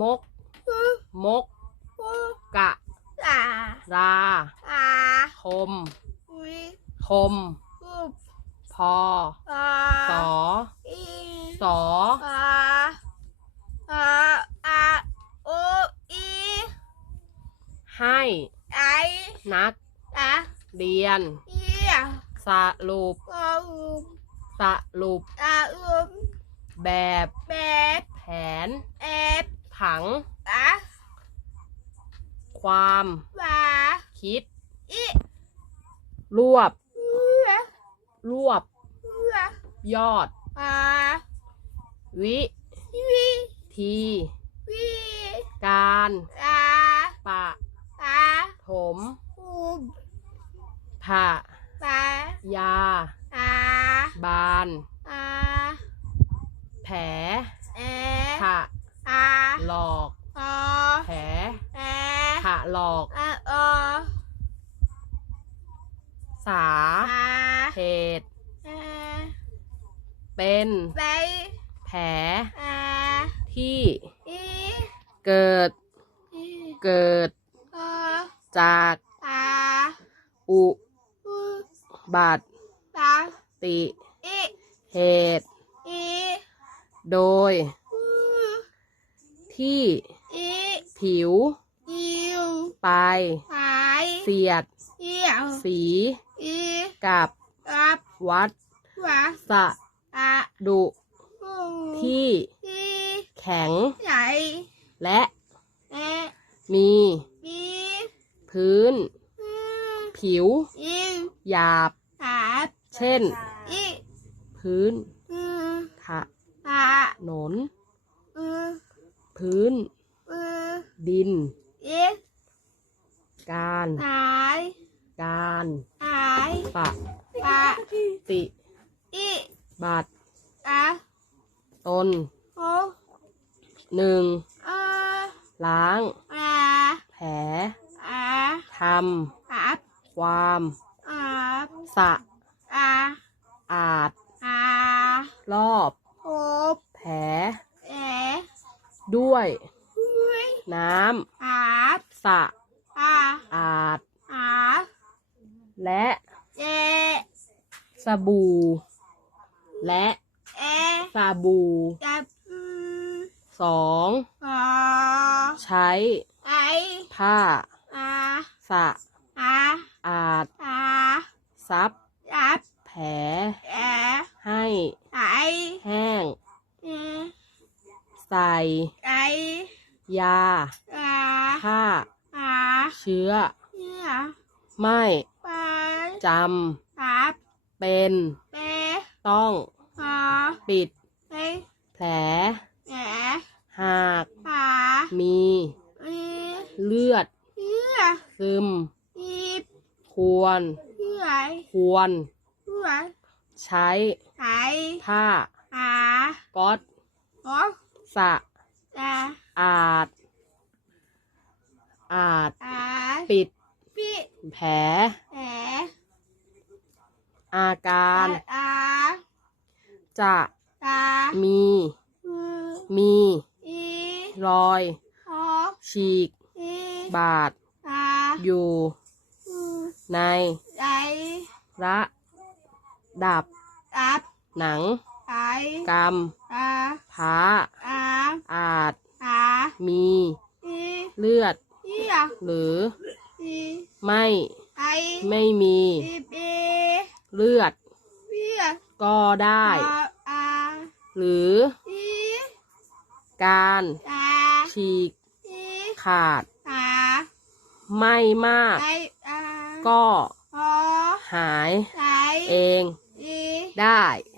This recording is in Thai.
มก มก กะตาราตาคมวิคมกุบพอตาสออีสอตาตาอาโออีให้ไอนักตาเรียนเอียสรุปกอลุมสรุปตาลุมแบบ แบบ แผน แอบ ผัง ตา ความ วา คิดอีรวบเอือรวบเอือยอดตาวิวิธีวิการตาปะตาถมคุมผะตายาตาบานตาแผลแอผะตาหลอก คอ แผล แอ ผะ หลอกอะออสาตาเหตุแอเป็นไปแผลอาที่อีเกิดอีเกิดกอจากตาอุอุบัติตาติอีเหตุ อีโดยอูที่อีผิวอิ วไปหายเสียด เอียวสี อีกับกับวัดวาสะตาดุอูที่ ที่แข็ง ใหญ่และแอะมีมีพื้น อืมผิว อิวหยาบหาบเช่น อีพื้นอืมถะหาหนน อืมพื้น อืมดิน อี การหายการหายปะปะติอีบัตรตาตนโอหนึ่งอาล้างอาแผลอาทหาบำความอาบสะอาอาด อารอบโอบแผลแอด้วยอุ้ยน้หาบำสะ อา อาด หา และเจสบู่ และเอสบู่จับอืมสองขอใช้ไอผ้าอาสะอาอาดอาซับจับแผลแอให้ไอแห้งเอใส่ไอยาอาฆ่าอาเชื้อเนี่ยไม่ไป จครับำเป็นเปต้องขอปิดไปแผล แหนหากขามีอีเลือดเหี้ยซึม อีบควรเหี้ยควรเหี้ยใช้ไถผ้าขาก๊อตขอสะตาอาด อาจ ตาปิดพี่แผลแหน อาการ ตาจะตามีอือมี อีรอยขอฉีก อีบาด ตาอยู่ อือในใจระดับ ตับหนังไถกรรมตาพ้า ตาอาจขามีอีเลือดเหี้ยหรืออีไม่ ไอไม่มี อีเบ เลือดเบี้ยก็ได้ออาหรืออีการตาฉีกอีขาดขาไม่มาก ไออาก็พอหายไหนเองอีได้อ